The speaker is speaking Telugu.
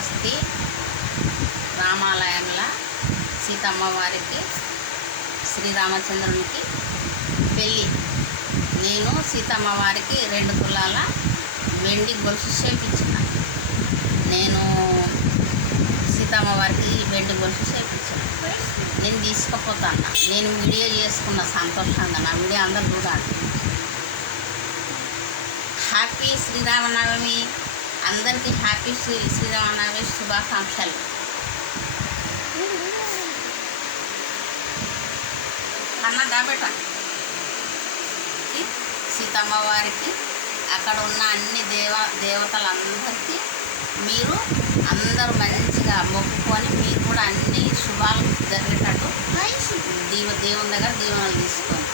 శ్రీకాళహస్తి రామాలయంలో సీతమ్మ వారికి శ్రీరామచంద్రునికి పెళ్ళి. నేను సీతమ్మ వారికి 2 తులాల వెండి గొలుసు చేయించిన. నేను సీతమ్మ వారికి వెండి గొలుసు చేయించిన. నేను తీసుకుపోతాను. నేను వీడియో చేసుకున్న సంతోషంగా. నా వీడియో అందరూ చూడాలి. హ్యాపీ శ్రీరామనవమి. అందరికీ హ్యాపీ శ్రీరామనవమి శుభాకాంక్షలు. అన్నదా బేట సీతమ్మ వారికి అక్కడ ఉన్న అన్ని దేవతలందరికీ మీరు అందరూ మంచిగా మొక్కుకొని మీరు కూడా అన్ని శుభాలు జరిగేటట్టు దేవుని దగ్గర దీవెనలు తీసుకోండి.